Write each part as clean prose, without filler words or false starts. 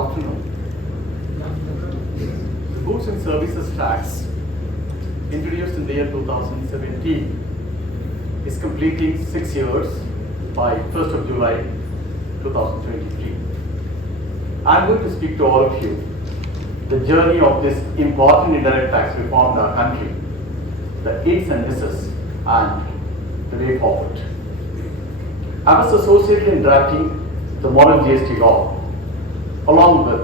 afternoon. The Goods and Services Tax, introduced in the year 2017, is completing 6 years by 1st of July 2023. I'm going to speak to all of you the journey of this important indirect tax reform in our country, the hits and misses, and the way forward. I was associated in drafting the model GST law, along with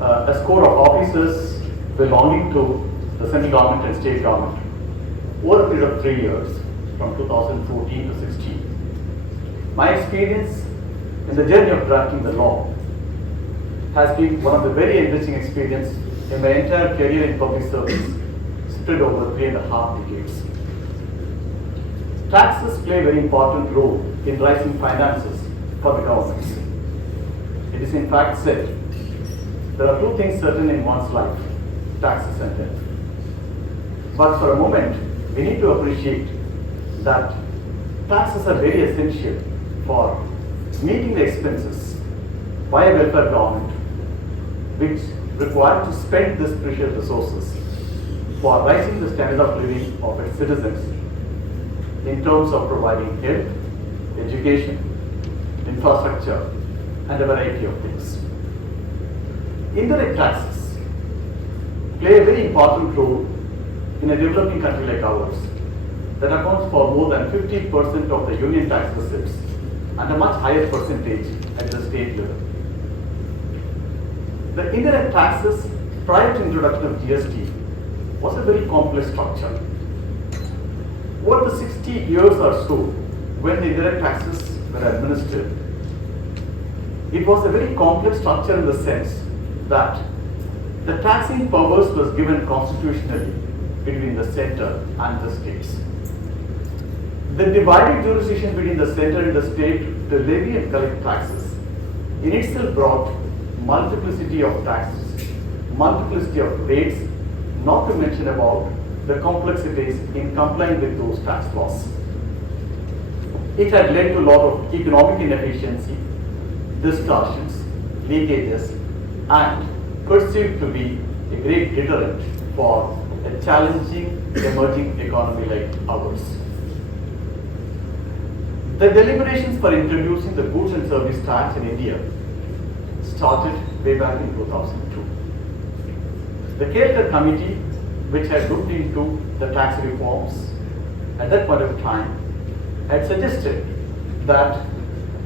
a score of officers belonging to the central government and state government over a period of 3 years, from 2014 to 16. My experience in the journey of drafting the law has been one of the very enriching experiences in my entire career in public service, spread over 3.5 decades. Taxes play a very important role in rising finances for the governments. It is in fact said, there are two things certain in one's life, taxes and death. But for a moment, we need to appreciate that taxes are very essential for meeting the expenses by a welfare government, which require to spend these precious resources for rising the standard of living of its citizens in terms of providing health, education, infrastructure, and a variety of things. Indirect taxes play a very important role in a developing country like ours that accounts for more than 50% of the union tax receipts and a much higher percentage at the state level. The indirect taxes prior to introduction of GST was a very complex structure. Over the 60 years or so, when the indirect taxes were administered, it was a very complex structure in the sense that the taxing powers was given constitutionally between the center and the states. The divided jurisdiction between the center and the state to levy and collect taxes in itself brought multiplicity of taxes, multiplicity of rates, not to mention about the complexities in complying with those tax laws. It had led to a lot of economic inefficiency, distortions, leakages, and perceived to be a great deterrent for a challenging emerging economy like ours. The deliberations for introducing the goods and service tax in India started way back in 2002. The Kerala committee, which had looked into the tax reforms at that point of time, had suggested that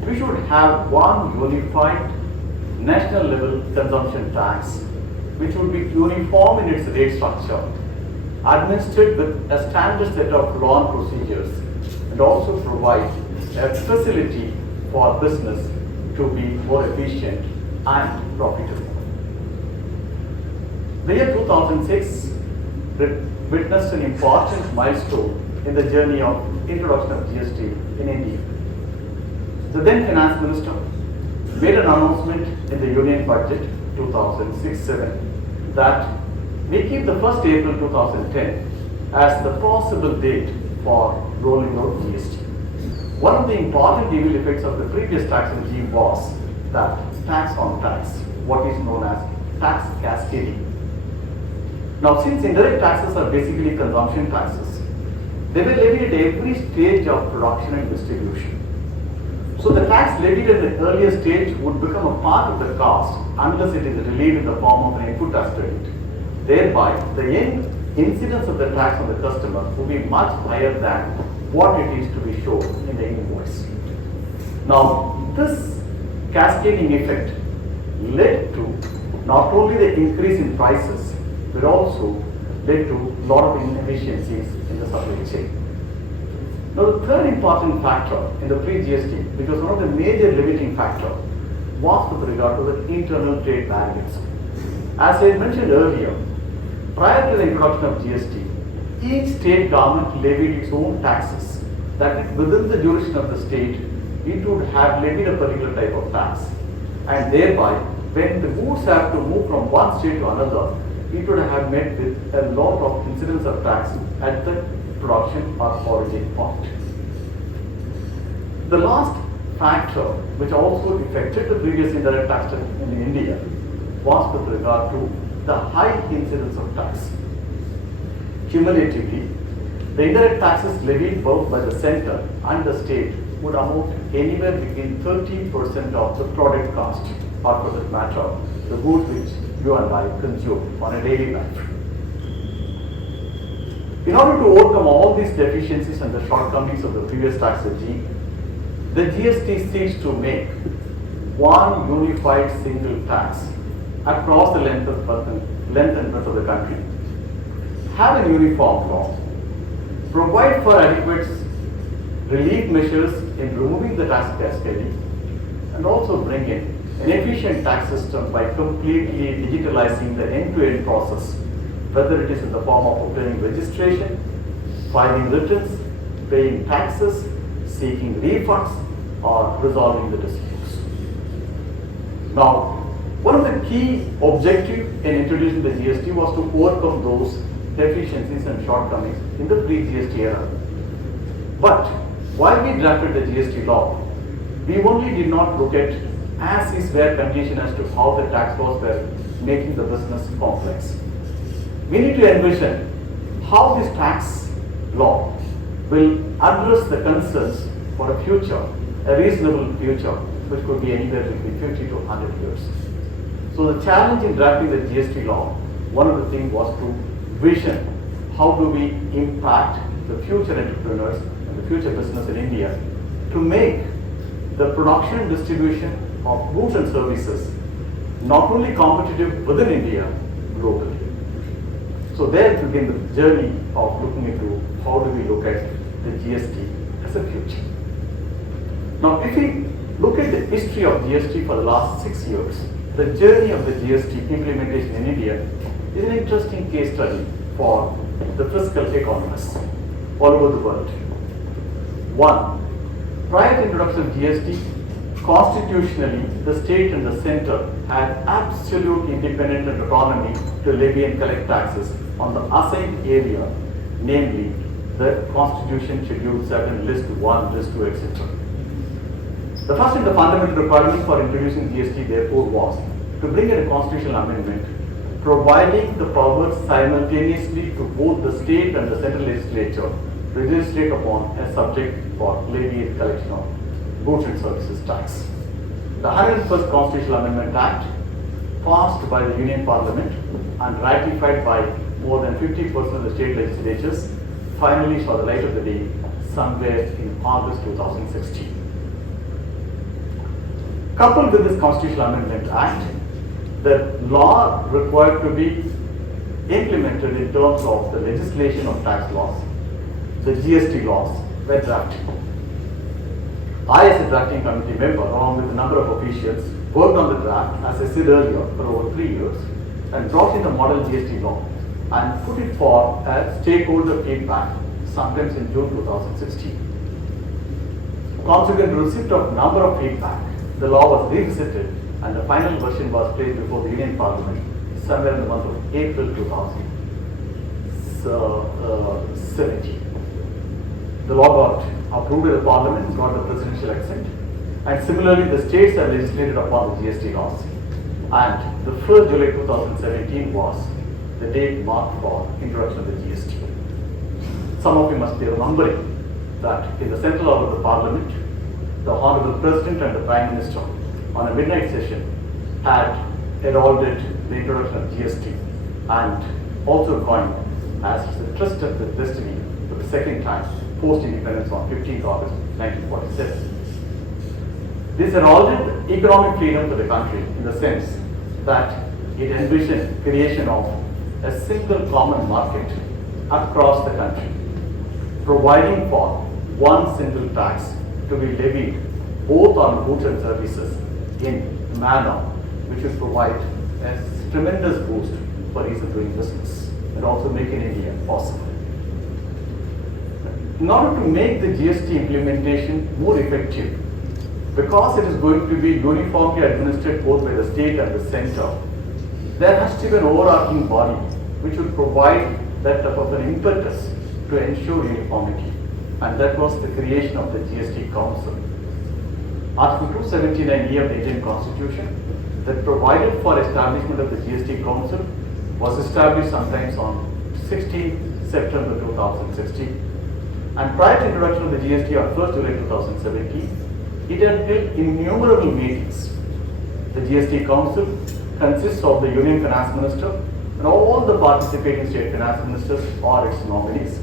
we should have one unified national level consumption tax, which would be uniform in its rate structure, administered with a standard set of law and procedures, and also provide a facility for business to be more efficient and profitable. The year 2006 witnessed an important milestone in the journey of introduction of GST in India. The then Finance Minister made an announcement in the Union Budget 2006-07 that we keep the 1st April 2010 as the possible date for rolling out GST. One of the important evil effects of the previous tax regime was that tax on tax, what is known as tax cascading. Now, since indirect taxes are basically consumption taxes, they were levied at every stage of production and distribution. So the tax levied at the earlier stage would become a part of the cost unless it is relieved in the form of an input tax credit. Thereby, the end incidence of the tax on the customer would be much higher than what it is to be shown in the invoice. Now, this cascading effect led to not only the increase in prices, but also led to a lot of inefficiencies in the supply chain. Now, the third important factor in the pre-GST, which was one of the major limiting factors, was with regard to the internal trade barriers. As I mentioned earlier, prior to the introduction of GST, each state government levied its own taxes. That is, within the jurisdiction of the state, it would have levied a particular type of tax. And thereby, when the goods have to move from one state to another, it would have met with a lot of incidence of tax at the production or origin point. The last factor which also affected the previous indirect tax in India was with regard to the high incidence of tax. Cumulatively, the indirect taxes levied both by the center and the state would amount anywhere between 30% of the product cost, or for that matter, the goods which you and I consume on a daily life. In order to overcome all these deficiencies and the shortcomings of the previous tax regime, the GST seeks to make one unified single tax across the length and breadth of the country, have a uniform law, provide for adequate relief measures in removing the tax cascading, and also bring in an efficient tax system by completely digitalizing the end-to-end process, whether it is in the form of obtaining registration, filing returns, paying taxes, seeking refunds, or resolving the disputes. Now, one of the key objectives in introducing the GST was to overcome those deficiencies and shortcomings in the pre-GST era. But while we drafted the GST law, we only did not look at as is where condition as to how the tax laws were making the business complex. We need to envision how this tax law will address the concerns for a future, a reasonable future, which could be anywhere between 50 to 100 years. So the challenge in drafting the GST law, one of the things was to vision how do we impact the future entrepreneurs and the future business in India to make the production and distribution of goods and services not only competitive within India, globally. So there began the journey of looking into how do we look at the GST as a future. Now, if we look at the history of GST for the last 6 years, the journey of the GST implementation in India is an interesting case study for the fiscal economists all over the world. One, prior to introduction of GST, constitutionally, the state and the center had absolute independent and autonomy to levy and collect taxes on the assigned area, namely the Constitution Schedule 7, List 1, List 2, etc. The first and the fundamental requirement for introducing GST, therefore, was to bring in a constitutional amendment providing the power simultaneously to both the state and the central legislature to legislate upon a subject for levy and collection of goods and services tax. The 101st Constitutional Amendment Act, passed by the Union Parliament and ratified by more than 50% of the state legislatures, finally saw the light of the day somewhere in August 2016. Coupled with this Constitutional Amendment Act, the law required to be implemented in terms of the legislation of tax laws, the GST laws were drafted. I, as a drafting committee member, along with a number of officials, worked on the draft, as I said earlier, for over 3 years, and brought in the model GST law and put it for a stakeholder feedback sometimes in June 2016. Consequent receipt of number of feedback, the law was revisited and the final version was placed before the Union Parliament somewhere in the month of April 2017. The law got approved by the Parliament, got the presidential assent, and similarly the states have legislated upon the GST laws. And the 1st July 2017 was the date marked for introduction of the GST. Some of you must be remembering that in the central hall of the Parliament, the Honorable President and the Prime Minister on a midnight session had heralded the introduction of GST and also coined as the trust of the destiny for the second time post-independence on 15th August 1947. This heralded economic freedom for the country in the sense that it envisioned creation of a single common market across the country, providing for one single tax to be levied both on goods and services in a manner which will provide a tremendous boost for ease of doing business and also making India possible. In order to make the GST implementation more effective, because it is going to be uniformly administered both by the state and the center, there has to be an overarching body which will provide that type of an impetus to ensure uniformity, and that was the creation of the GST Council. Article 279E of the Indian Constitution that provided for establishment of the GST Council was established sometimes on 16 September 2016. And prior to introduction of the GST on 1st July 2017, it had held innumerable meetings. The GST Council consists of the Union Finance Minister and all the participating state finance ministers or its nominees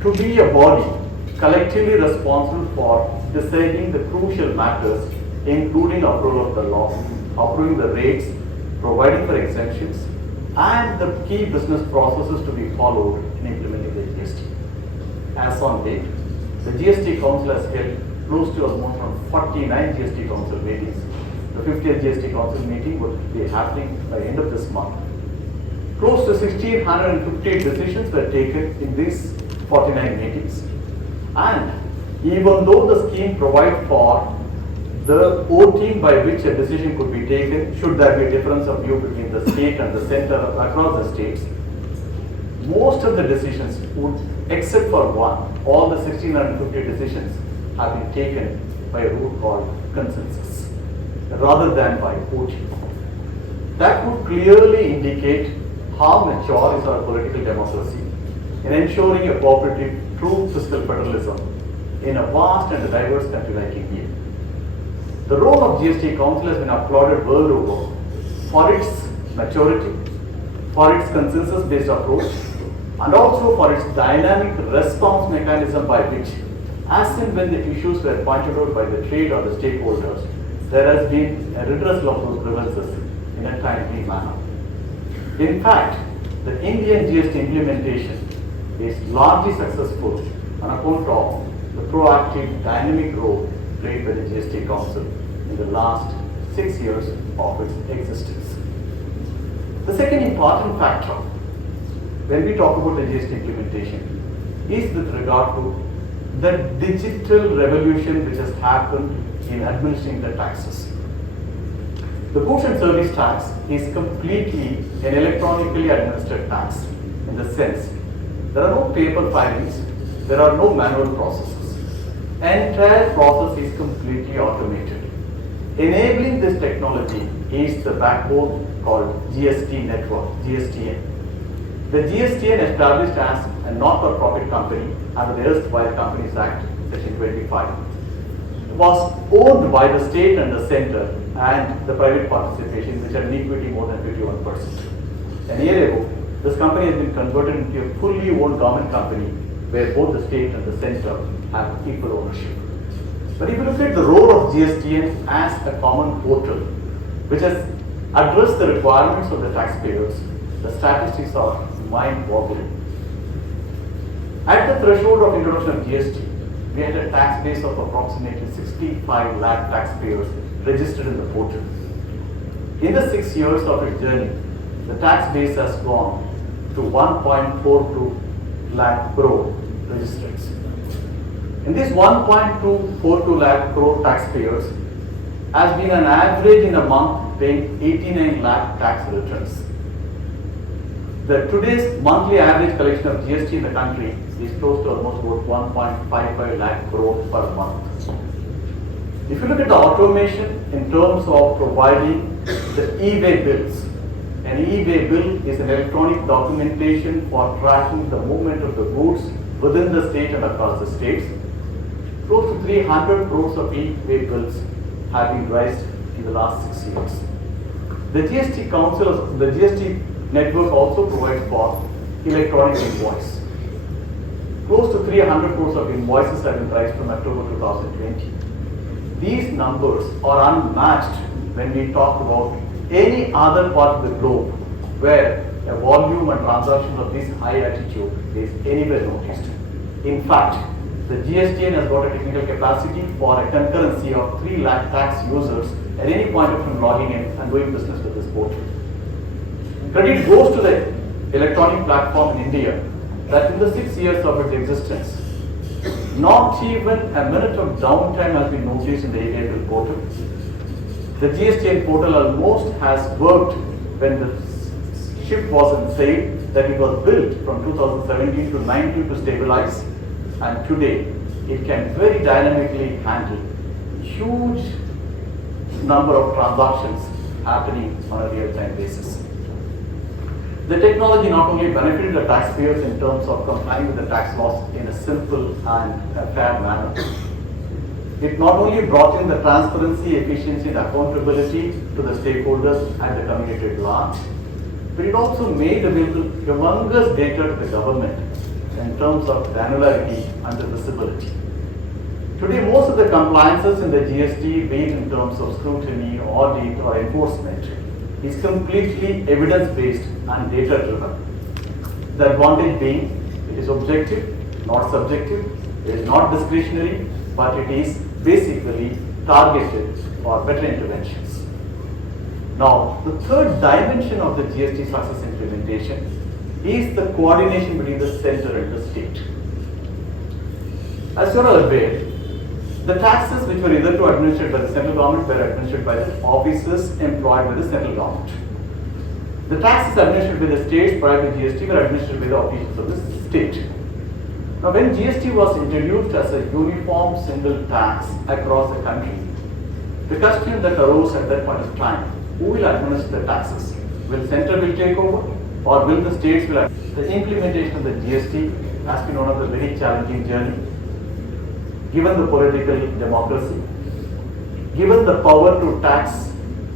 to be a body collectively responsible for deciding the crucial matters, including approval of the law, approving the rates, providing for exemptions, and the key business processes to be followed in implementing the GST. As on date, the GST Council has held close to almost 49 GST Council meetings. The 50th GST Council meeting would be happening by the end of this month. Close to 1,650 decisions were taken in these 49 meetings. And even though the scheme provides for the voting by which a decision could be taken, should there be a difference of view between the state and the center across the states, most of the decisions would, except for one, all the 1,650 decisions have been taken by a route called consensus, rather than by voting. That would clearly indicate how mature is our political democracy in ensuring a cooperative, true fiscal federalism in a vast and diverse country like India. The role of GST Council has been applauded world over for its maturity, for its consensus-based approach, and also for its dynamic response mechanism by which, as and when the issues were pointed out by the trade or the stakeholders, there has been a redressal of those grievances in a timely manner. In fact, the Indian GST implementation is largely successful on account of the proactive, dynamic role played by the GST Council in the last 6 years of its existence. The second important factor when we talk about the GST implementation is with regard to the digital revolution which has happened in administering the taxes. The goods and service tax is completely an electronically administered tax in the sense there are no paper filings, there are no manual processes. Entire process is completely automated. Enabling this technology is the backbone called GST network, GSTN. The GSTN, established as a not-for-profit company under the erstwhile Companies Act, Section 25, was owned by the state and the center and the private participation, which had an equity more than 51%. A year ago, this company has been converted into a fully owned government company where both the state and the center have equal ownership. But if you look at the role of GSTN as a common portal, which has addressed the requirements of the taxpayers, the statistics are mind-boggling. At the threshold of introduction of GST, we had a tax base of approximately 65 lakh taxpayers registered in the portal. In the 6 years of its journey, the tax base has gone to 1.42 lakh crore registrants. In this 1.242 lakh crore taxpayers has been an average in a month paying 89 lakh tax returns. The today's monthly average collection of GST in the country is close to almost about 1.55 lakh crore per month. If you look at the automation in terms of providing the e-way bills, an e-way bill is an electronic documentation for tracking the movement of the goods within the state and across the states. Close to 300 crores of e-way bills have been raised in the last 6 years. The GST Council, the GST network also provides for electronic invoice. Close to 300 crores of invoices have been raised from October 2020. These numbers are unmatched when we talk about any other part of the globe where a volume and transaction of this high altitude is anywhere noticed. In fact, the GSTN has got a technical capacity for a concurrency of 3 lakh tax users at any point of time logging in and doing business with this portal. Credit goes to the electronic platform in India that in the 6 years of its existence, not even a minute of downtime has been noticed in the e-way portal. The GSTN portal almost has worked when the ship was in sail, that it was built from 2017 to 19 to stabilize, and today it can very dynamically handle huge number of transactions happening on a real-time basis. The technology not only benefited the taxpayers in terms of complying with the tax laws in a simple and a fair manner, it not only brought in the transparency, efficiency, and accountability to the stakeholders and the community at large, but it also made available humongous data to the government in terms of granularity and the visibility. Today, most of the compliances in the GST, be it in terms of scrutiny, audit, or enforcement, is completely evidence-based and data-driven. The advantage being, it is objective, not subjective, it is not discretionary, but it is basically targeted for better interventions. Now, the third dimension of the GST success implementation is the coordination between the center and the state. As you are aware, the taxes which were either administered by the central government were administered by the officers employed by the central government. The taxes administered by the states prior to GST were administered by the officials of the state. Now, when GST was introduced as a uniform single tax across the country, the question that arose at that point of time, who will administer the taxes? Will center will take over, or will the states will? The implementation of the GST has been one of the very challenging journey. Given the political democracy, given the power to tax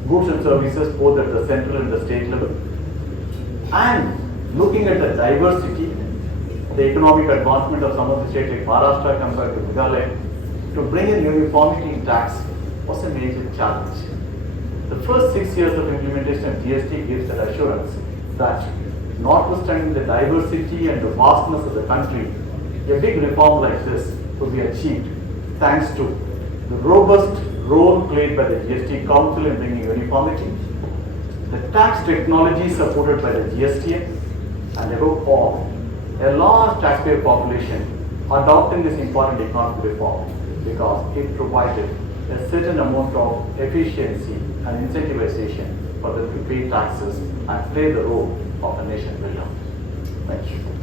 goods and services both at the central and the state level, and looking at the diversity, the economic advancement of some of the states like Maharashtra compared to Meghalaya, to bring in uniformity in tax was a major challenge. The first 6 years of implementation of GST gives that assurance that notwithstanding the diversity and the vastness of the country, a big reform like this will be achieved thanks to the robust role played by the GST Council in bringing uniformity, the tax technology supported by the GSTN, and above all, a large taxpayer population adopting this important economic reform because it provided a certain amount of efficiency and incentivization for them to pay taxes and play the role of a nation builder. Thank you.